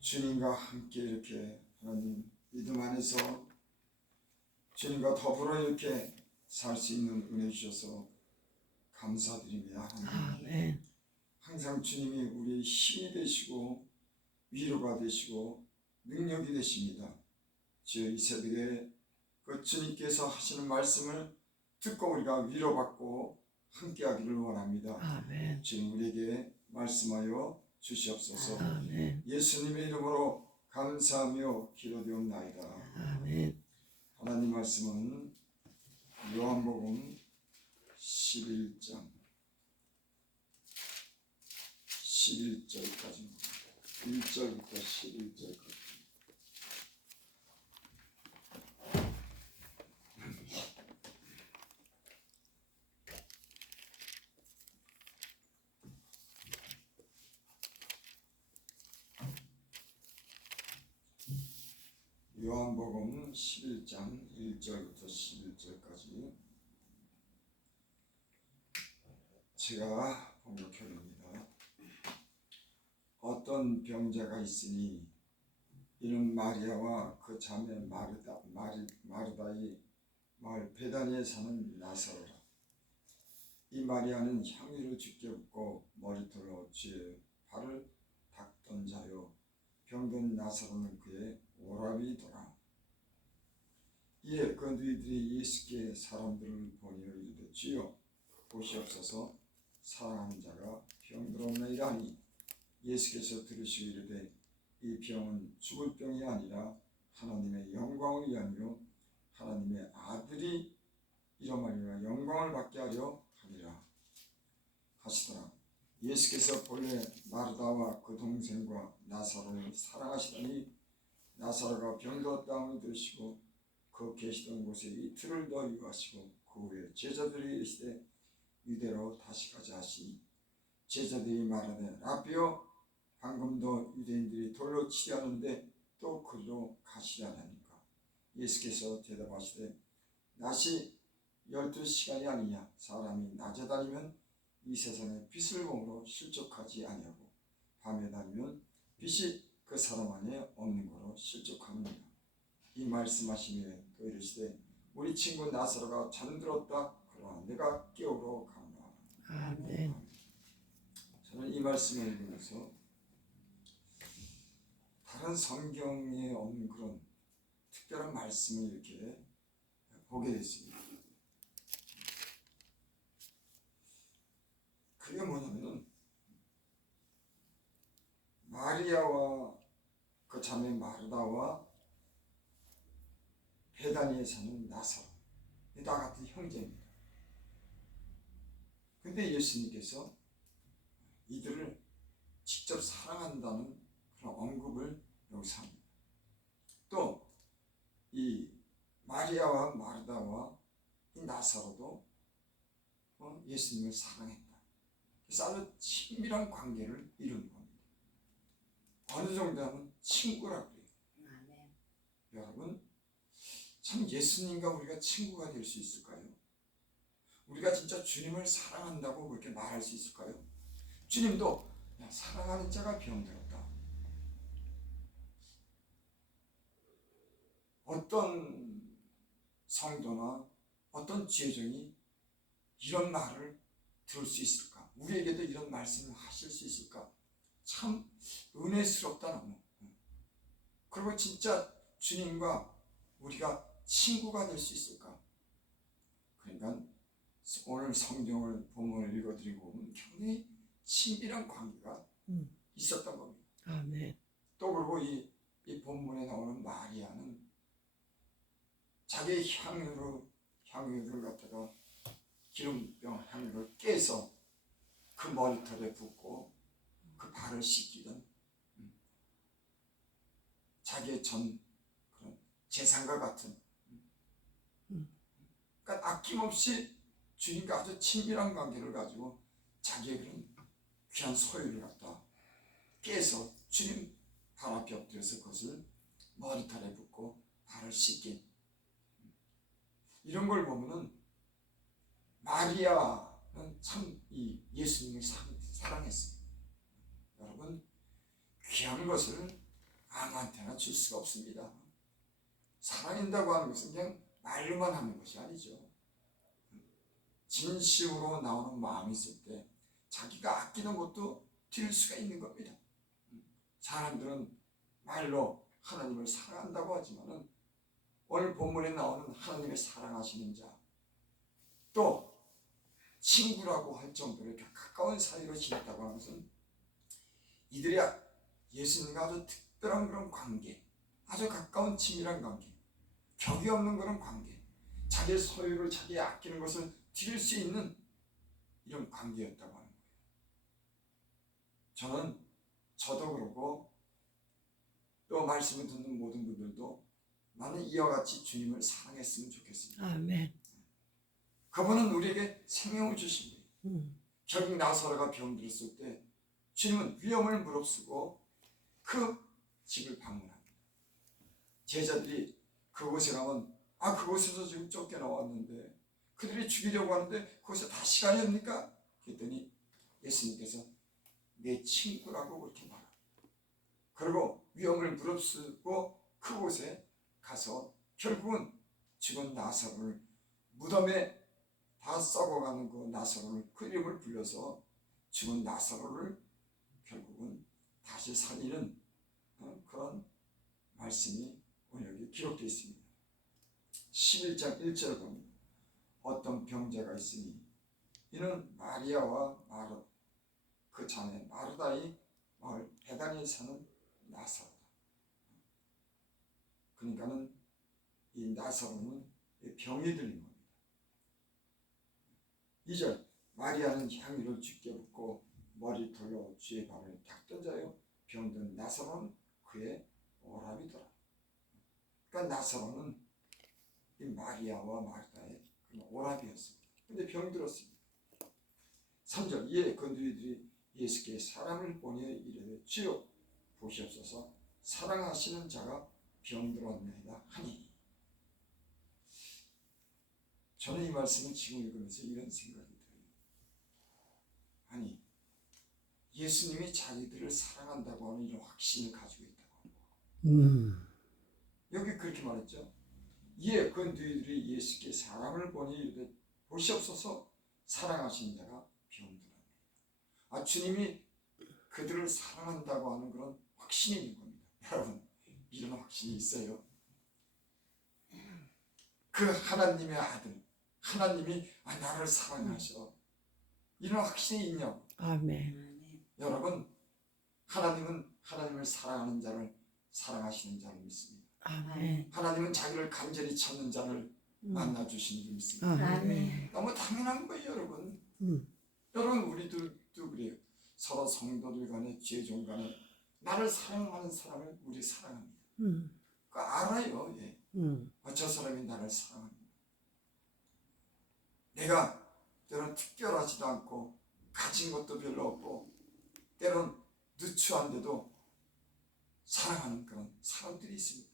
주님과 함께 이렇게 하나님 믿음 안에서 주님과 더불어 이렇게 살 수 있는 은혜 주셔서 감사드립니다. 아멘. 항상 주님이 우리의 힘이 되시고 위로가 되시고 능력이 되십니다. 주여, 이 새벽에 그 주님께서 하시는 말씀을 듣고 우리가 위로받고 함께하기를 원합니다. 아멘. 주님 우리에게 말씀하여 주시옵소서. 아멘. 예수님의 이름으로 감사하며 기도되옵나이다. 아멘. 하나님 말씀은 요한복음 11장 11절까지입니다. 1절부터 11절까지. 요한복음 11장 1절부터 11절까지 제가 봉독해봅니다. 어떤 병자가 있으니 이는 마리아와 그 자매 마르다의 마을 베다니에 사는 나사로라. 이 마리아는 향유를 주께 붓고 머리털로 주의 발을 닦던 자요, 병든 나사로는 그의 오라비더라. 이에 그 너희들이 예수께 사람들을 보내어 이르되 주여 보시옵소서, 사랑하는 자가 병들었나이다 하니 예수께서 들으시고 이르되 이 병은 죽을 병이 아니라 하나님의 영광을 위하며 하나님의 아들이 이런 말이라 영광을 받게 하려 하니라 하시더라. 예수께서 본래 마르다와 그 동생과 나사로를 사랑하시더니 나사로가 병들었다함을 들으시고 그 계시던 곳에 이틀을 더 유하시고 그 후에 제자들이 이르시되 유대로 다시 가자 하시니 제자들이 말하되 라비여, 방금도 유대인들이 돌로 치려하는데 또 그리로 가시려나니까. 예수께서 대답하시되 낮이 12시간이 아니냐. 사람이 낮에 다니면 이 세상의 빛을 보므로 실족하지 아니하고 밤에 다니면 빛이 그 사람 안에 없는 거로 실족합니다. 이 말씀하시며 또 이르시되 우리 친구 나사로가 잠들었다. 그러나 내가 깨우러 가노라. 아멘. 저는 이 말씀을 읽으면서 다른 성경에 없는 그런 특별한 말씀을 이렇게 보게 됐습니다. 그게 뭐냐면은 마리아와 그 자매 마르다와 베다니에 사는 나사로, 다 같은 형제입니다. 근데 예수님께서 이들을 직접 사랑한다는 그런 언급을 여기서 합니다. 또 이 마리아와 마르다와 이 나사로도 예수님을 사랑했다. 그래서 아주 친밀한 관계를 이룬 겁니다. 어느 정도 하면 친구라고 그래요. 아멘. 여러분, 참 예수님과 우리가 친구가 될 수 있을까요? 우리가 진짜 주님을 사랑한다고 그렇게 말할 수 있을까요? 주님도 사랑하는 자가 병들었다. 어떤 성도나 어떤 지혜정이 이런 말을 들을 수 있을까? 우리에게도 이런 말씀을 하실 수 있을까? 참 은혜스럽다 너무. 그리고 진짜 주님과 우리가 친구가 될 수 있을까? 그러니까 오늘 성경을 본문을 읽어드리고 보면 굉장히 친밀한 관계가 있었던 겁니다. 아멘. 또 그리고 이 본문에 나오는 마리아는 자기의 향유를 갖다가 기름병 향유를 깨서 그 머리털에 붓고 그 발을 씻기던 자기의 전 그런 재산과 같은, 그러니까 아낌없이 주님과 아주 친밀한 관계를 가지고 자기의 그런 귀한 소유를 갖다 깨서 주님 발 앞에 엎드려서 그것을 머리털에 붓고 발을 씻긴, 이런 걸 보면은 마리아는 참 이 예수님을 사랑했어요. 것을 아무한테나 줄 수가 없습니다. 사랑한다고 하는 것은 그냥 말로만 하는 것이 아니죠. 진심으로 나오는 마음이 있을 때 자기가 아끼는 것도 드릴 수가 있는 겁니다. 사람들은 말로 하나님을 사랑한다고 하지만은 오늘 본문에 나오는 하나님의 사랑하시는 자, 또 친구라고 할 정도로 이렇게 가까운 사이로 지냈다고 하는 것은 이들이 예수님과 아주 특별한 그런 관계, 아주 가까운 친밀한 관계, 격이 없는 그런 관계, 자기의 소유를 자기 아끼는 것을 드릴 수 있는 이런 관계였다고 하는 거예요. 저도 그러고 또 말씀을 듣는 모든 분들도 나는 이와 같이 주님을 사랑했으면 좋겠습니다. 아멘. 그분은 우리에게 생명을 주신 거예요. 결국 나사로가 병들었을 때 주님은 위험을 무릅쓰고 그 집을 방문합니다. 제자들이 그곳에 가면 그곳에서 지금 쫓겨나왔는데 그들이 죽이려고 하는데 거기서 다 시간이 없니까? 그랬더니 예수님께서 내 친구라고 그렇게 말합니다. 그리고 위험을 무릅쓰고 그곳에 가서 결국은 죽은 나사로를 무덤에 다 썩어가는 그 나사로를 그 이름을 불려서 죽은 나사로를 결국은 다시 살리는 그런 말씀이 오늘 여기 기록되어 있습니다. 11장 1절을 보면 어떤 병자가 있으니 이는 마리아와 마르 그 자매 마르다의 마을 베다니에 사는 나사로다. 그러니까는 이 나사로는 병이 들린 겁니다. 2절 마리아는 향유를 주께 붓고 머리털로 주의 발을 탁 던져요. 병든 나사로는 그의 오랍이더라. 그러니까 나사로는 이 마리아와 마르다의 오랍이었습니다. 근데 병들었습니다. 3절 이에 그 너희들이 예수께 사람을 보내 이르되 주여 보시옵소서 사랑하시는 자가 병들었나이다 하니. 저는 이 말씀을 지금 읽으면서 이런 생각이 들어요. 아니 예수님이 자기들을 사랑한다고 하는 이런 확신을 가지고 있다고. 여기 그렇게 말했죠. 이에 그 너희들이 예수께 사람을 보내 이르되 보시옵소서 사랑하시는 자가 병들었나이다. 주님이 그들을 사랑한다고 하는 그런 확신이 있는 겁니다. 여러분 이런 확신이 있어요. 그 하나님의 아들 하나님이 나를 사랑하셔 이런 확신이 있냐고. 아멘. 여러분 하나님은 하나님을 사랑하는 자를 사랑하시는 자를 믿습니다. 아멘. 하나님은 자기를 간절히 찾는 자를 만나주시는 줄 믿습니다. 아멘. 너무 당연한 거예요 여러분. 여러분 우리들도 그래요. 서로 성도들 간에 죄종 간에 나를 사랑하는 사람을 우리 사랑합니다. 그거 알아요. 예. 저 사람이 나를 사랑합니다. 내가 때론 특별하지도 않고 가진 것도 별로 없고 때론 누추한데도 사랑하는 그런 사람들이 있습니다.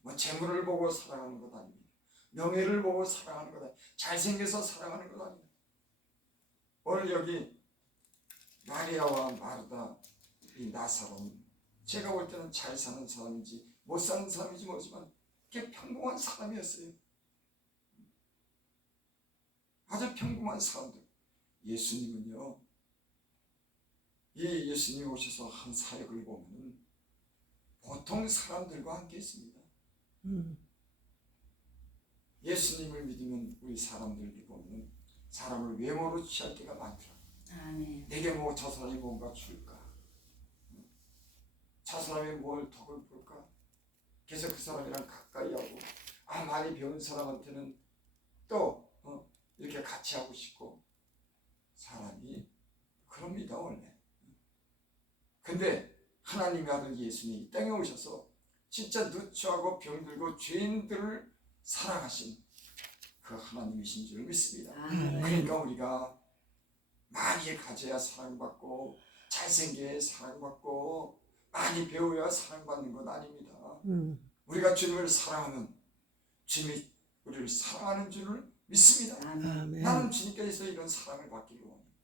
뭐 재물을 보고 사랑하는 것 아닙니다. 명예를 보고 사랑하는 것 아닙니다. 잘생겨서 사랑하는 것 아닙니다. 오늘 여기 마리아와 마르다 이 나사로는 제가 볼 때는 잘 사는 사람인지 못 사는 사람인지 모르지만 그게 평범한 사람이었어요. 아주 평범한 사람들. 예수님은요, 이 예수님이 오셔서 한 사역을 보면 보통 사람들과 함께 있습니다. 예수님을 믿으면 우리 사람들이 보면 사람을 외모로 취할 때가 많더라고요. 내게 뭐 저 사람이 뭔가 줄까? 저 사람이 뭘 덕을 볼까? 그래서 그 사람이랑 가까이 하고 많이 배운 사람한테는 또 이렇게 같이 하고 싶고 사람이 그럽니다 원래. 근데 하나님의 아들 예수님이 이 땅에 오셔서 진짜 누추하고 병들고 죄인들을 사랑하신 그 하나님이신 줄 믿습니다. 그러니까 우리가 많이 가져야 사랑받고 잘생겨야 사랑받고 많이 배워야 사랑받는 것 아닙니다. 우리가 주님을 사랑하면 주님이 우리를 사랑하는 줄을 믿습니다. 아멘. 나는 주님께서 이런 사랑을 받기를 원합니다.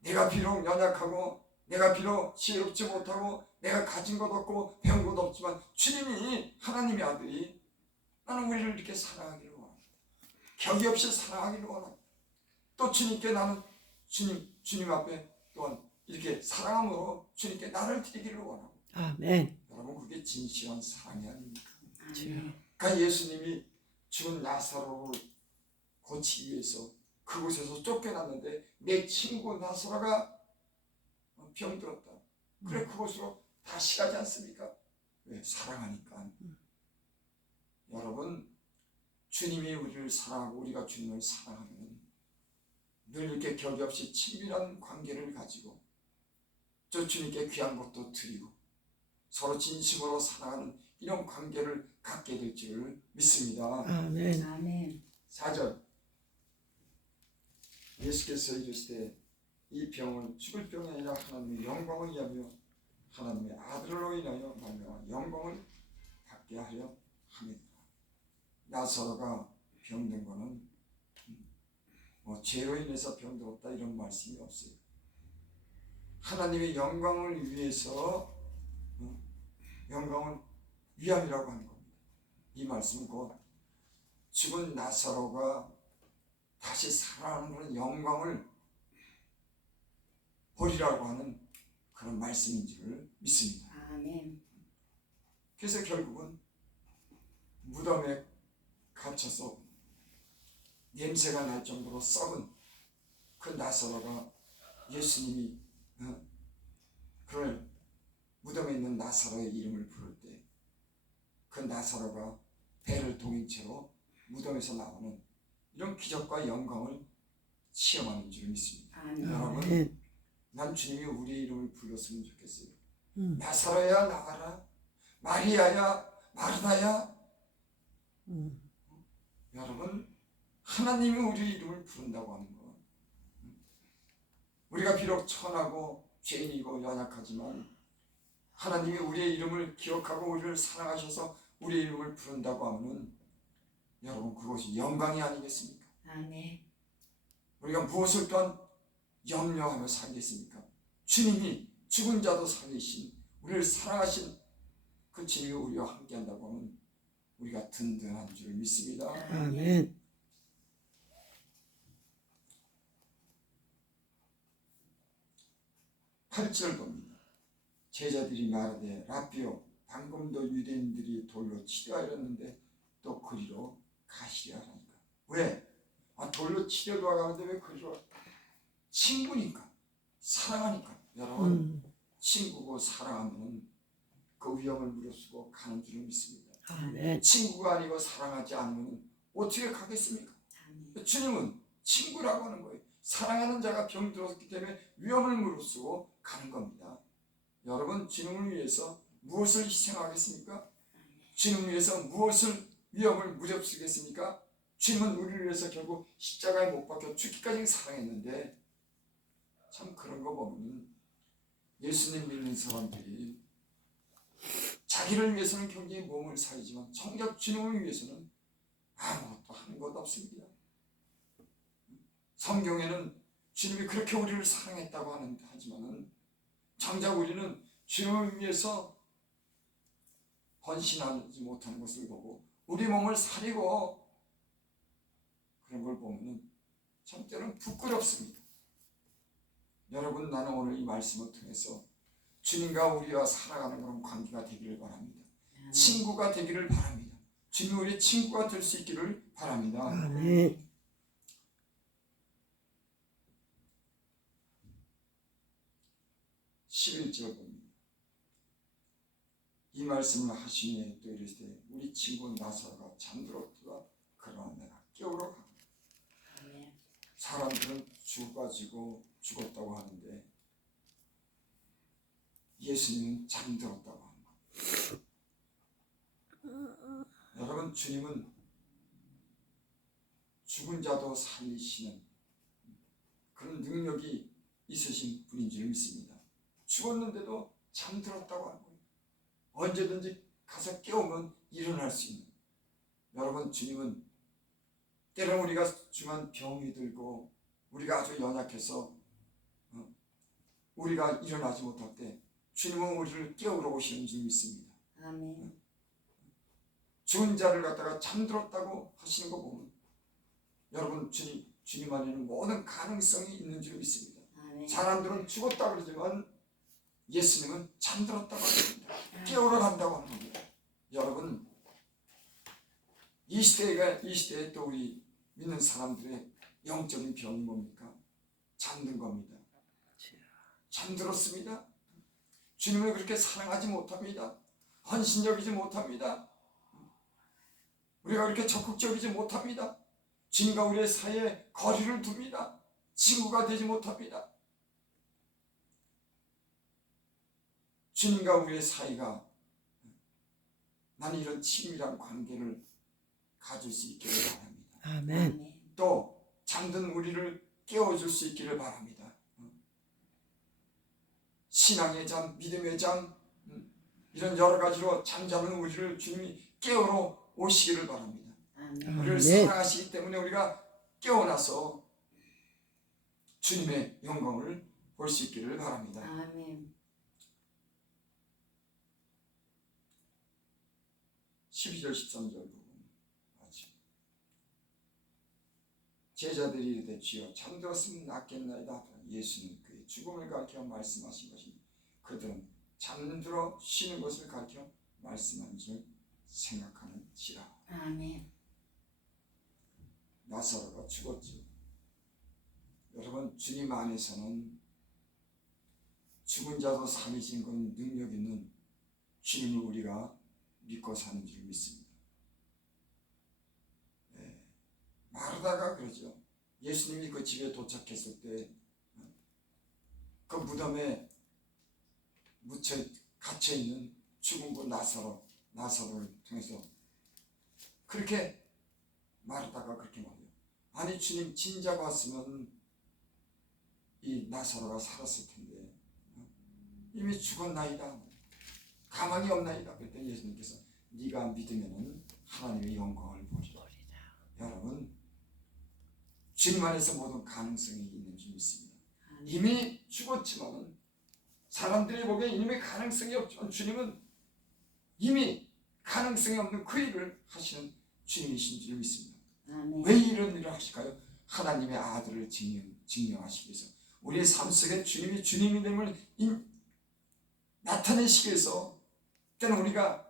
내가 비록 연약하고 내가 비록 지혜롭지 못하고 내가 가진 것 없고 배운 것 없지만 주님이 하나님의 아들이 나는 우리를 이렇게 사랑하기를 원합니다. 격이 없이 사랑하기를 원합니다. 또 주님께 나는 주님 앞에 또한 이렇게 사랑함으로 주님께 나를 드리기를 원하고 아멘. 여러분 그게 진실한 사랑이 아닙니까? 주여. 그러니까 예수님이 죽은 나사로를 고치기 위해서 그곳에서 쫓겨났는데 내 친구 나사로가 병들었다. 그래 그곳으로 다시 가지 않습니까? 왜? 사랑하니까. 여러분 주님이 우리를 사랑하고 우리가 주님을 사랑하면 늘 이렇게 격이 없이 친밀한 관계를 가지고 저 주님께 귀한 것도 드리고 서로 진심으로 사랑하는 이런 관계를 갖게 될 줄 믿습니다. 아멘. 아멘. 4절 예수께서 이르시되 이 병은 죽을 병이 아니라 하나님의 영광을 위하며 하나님의 아들로 인하여 말미암아 영광을 받게 하려 함이라. 나사로가 병든 거는 죄로 인해서 병들었다 이런 말씀이 없어요. 하나님의 영광을 위해서 영광을 위함이라고 하는 겁니다. 이 말씀은 곧 죽은 나사로가 다시 살아나는 그런 영광을 보리라고 하는 그런 말씀인 줄 믿습니다. 아멘. 그래서 결국은 무덤에 갇혀서 냄새가 날 정도로 썩은 그 나사로가 예수님이 그걸 무덤에 있는 나사로의 이름을 부를 때 그 나사로가 배를 동인 채로 무덤에서 나오는 이런 기적과 영광을 체험하는 줄 믿습니다. 아멘. 여러분 아멘. 난 주님이 우리의 이름을 불렀으면 좋겠어요. 나사로야 나가라, 마리아야 마르다야. 여러분 하나님이 우리의 이름을 부른다고 하는 거, 우리가 비록 천하고 죄인이고 연약하지만 하나님이 우리의 이름을 기억하고 우리를 사랑하셔서 우리의 이름을 부른다고 하면 여러분 그것이 영광이 아니겠습니까? 아멘. 우리가 무엇을 또한 염려하며 살겠습니까? 주님이 죽은 자도 살리신 우리를 사랑하신 그 주님이 우리와 함께한다고 하면 우리가 든든한 줄 믿습니다. 아멘. 8절 봅니다. 제자들이 말하되 라삐요 방금도 유대인들이 돌로 치려 하였는데 또 그리로 가시려 하니까. 왜? 돌로 치려고 하는데 왜 그리로? 친구니까, 사랑하니까. 여러분 친구고 사랑하면 그 위험을 무릅쓰고 가는 줄을 믿습니다. 아멘. 친구가 아니고 사랑하지 않으면 어떻게 가겠습니까? 아멘. 주님은 친구라고 하는 거예요. 사랑하는 자가 병들었기 때문에 위험을 무릅쓰고 가는 겁니다. 여러분 주님을 위해서 무엇을 희생하겠습니까? 주님을 위해서 무엇을 위험을 무릅쓰겠습니까? 주님은 우리를 위해서 결국 십자가에 못 박혀 죽기까지 사랑했는데 참 그런 거 보면 예수님 믿는 사람들이 자기를 위해서는 굉장히 몸을 살리지만 정작 주님을 위해서는 아무것도 하는 것 없습니다. 성경에는 주님이 그렇게 우리를 사랑했다고 하지만은 정작 우리는 주님을 위해서 헌신하지 못하는 것을 보고 우리 몸을 사리고 그런 걸 보면은 참 때로는 부끄럽습니다. 여러분 나는 오늘 이 말씀을 통해서 주님과 우리와 살아가는 그런 관계가 되기를 바랍니다. 친구가 되기를 바랍니다. 주님이 우리의 친구가 될 수 있기를 바랍니다. 아멘. 11절 봅니다. 이 말씀을 하시니 또 이르시되 우리 친구 나사로가 잠들었다가 그러나 내가 깨우러 가고. 아멘. 사람들은 죽었다고 하는데 예수님은 잠들었다고 합니다. 여러분 주님은 죽은 자도 살리시는 그런 능력이 있으신 분인 줄 믿습니다. 죽었는데도 잠들었다고 하는 거예요. 언제든지 가서 깨우면 일어날 수 있는. 여러분 주님은 때로는 우리가 중한 병이 들고 우리가 아주 연약해서 우리가 일어나지 못할 때 주님은 우리를 깨우러 오시는 줄 믿습니다. 아멘. 죽은 자를 갖다가 잠들었다고 하시는 거 보면 여러분 주님 안에는 모든 가능성이 있는 줄 믿습니다. 아멘. 사람들은 죽었다 그러지만 예수님은 잠들었다고 합니다. 깨우러 간다고 합니다. 여러분 이 시대에 또 우리 믿는 사람들의 영적인 병이 뭡니까? 잠든 겁니다. 잠들었습니다. 주님을 그렇게 사랑하지 못합니다. 헌신적이지 못합니다. 우리가 그렇게 적극적이지 못합니다. 주님과 우리의 사이에 거리를 둡니다. 친구가 되지 못합니다. 주님과 우리의 사이가 나는 이런 친밀한 관계를 가질 수 있기를 바랍니다. 아멘. 아멘. 또 잠든 우리를 깨워줄 수 있기를 바랍니다. 신앙의 잠, 믿음의 잠, 이런 여러 가지로 잠자는 우리를 주님이 깨우러 오시기를 바랍니다. 아멘. 우리를 네. 사랑하시기 때문에 우리가 깨어나서 주님의 영광을 볼 수 있기를 바랍니다. 아멘. 12절 13절 부분 같이. 제자들이 이르되 주여 잠들었으면 낫겠나이다. 예수는 그의 죽음을 가리켜 말씀하신 것이니 그들은 잠들어 쉬는 것을 가리켜 말씀한 줄 생각하는지라. 아멘. 나사로가 죽었죠. 여러분 주님 안에서는 죽은 자도 살리신 건 능력 있는 주님을 우리가 믿고 사는 줄 믿습니다. 네. 마르다가 그러죠. 예수님이 그 집에 도착했을 때 그 무덤에 갇혀있는 죽은 그 나사로를 통해서 그렇게 마르다가 그렇게 말해요. 아니 주님 진작 왔으면 이 나사로가 살았을 텐데 이미 죽었나이다. 가망이 없나이다. 그때 예수님께서 네가 믿으면 하나님의 영광을 보리라. 여러분 주님 안에서 모든 가능성이 있는 줄 믿습니다. 이미 죽었지만 사람들이 보기에 이미 가능성이 없지만 주님은 이미 가능성이 없는 그 일을 하시는 주님이신 줄 믿습니다. 아멘. 왜 이런 일을 하실까요? 하나님의 아들을 증명하시기 위해서 우리의 삶 속에 주님이 주님임을 나타내시기 위해서 때는 우리가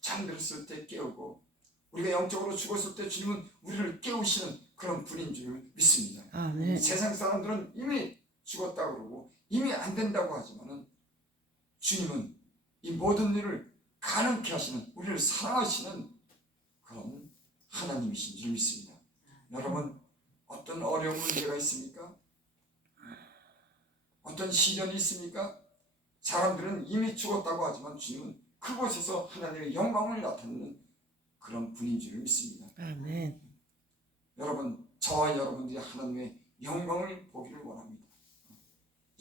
잠들었을 때 깨우고 우리가 영적으로 죽었을 때 주님은 우리를 깨우시는 그런 분인 줄 믿습니다. 아멘. 세상 사람들은 이미 죽었다고 그러고 이미 안 된다고 하지만은 주님은 이 모든 일을 가능케 하시는 우리를 사랑하시는 그런 하나님이신 줄 믿습니다. 여러분 어떤 어려운 문제가 있습니까? 어떤 시련이 있습니까? 사람들은 이미 죽었다고 하지만 주님은 그곳에서 하나님의 영광을 나타내는 그런 분인 줄 믿습니다. 아멘. 여러분 저와 여러분들이 하나님의 영광을 보기를 원합니다.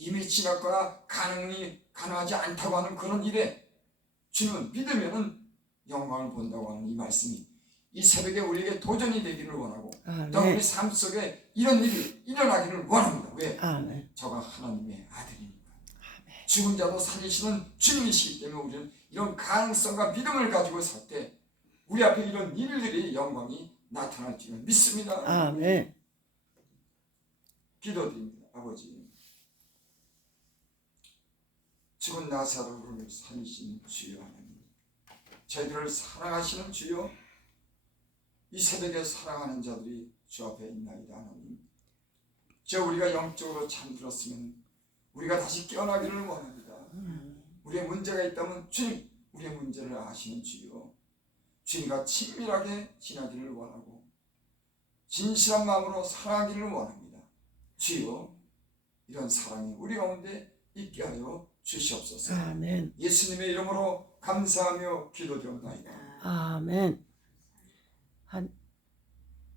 이미 지났거나 가능하지 않다고 하는 그런 일에 주님은 믿으면은 영광을 본다고 하는 이 말씀이 이 새벽에 우리에게 도전이 되기를 원하고 또 우리 아멘. 삶 속에 이런 일이 일어나기를 원합니다. 왜? 아멘. 저가 하나님의 아들이니까. 죽은 자도 살리시는 주님이시기 때문에 우리는 이런 가능성과 믿음을 가지고 살 때 우리 앞에 이런 일들이 영광이 나타날 줄 믿습니다. 아멘. 기도드립니다. 아버지 죽은 나사로를 살리신 주여 하나님, 저희들을 사랑하시는 주여, 이 새벽에 사랑하는 자들이 주 앞에 있나이다. 하나님, 저 우리가 영적으로 잠들었으면 우리가 다시 깨어나기를 원합니다. 우리의 문제가 있다면 주님 우리의 문제를 아시는 주여, 주님과 친밀하게 지나기를 원하고 진실한 마음으로 사랑하기를 원합니다. 주여, 이런 사랑이 우리 가운데 있게 하여 주시옵소서. 아멘. 예수님의 이름으로 감사하며 기도드립니다. 아멘.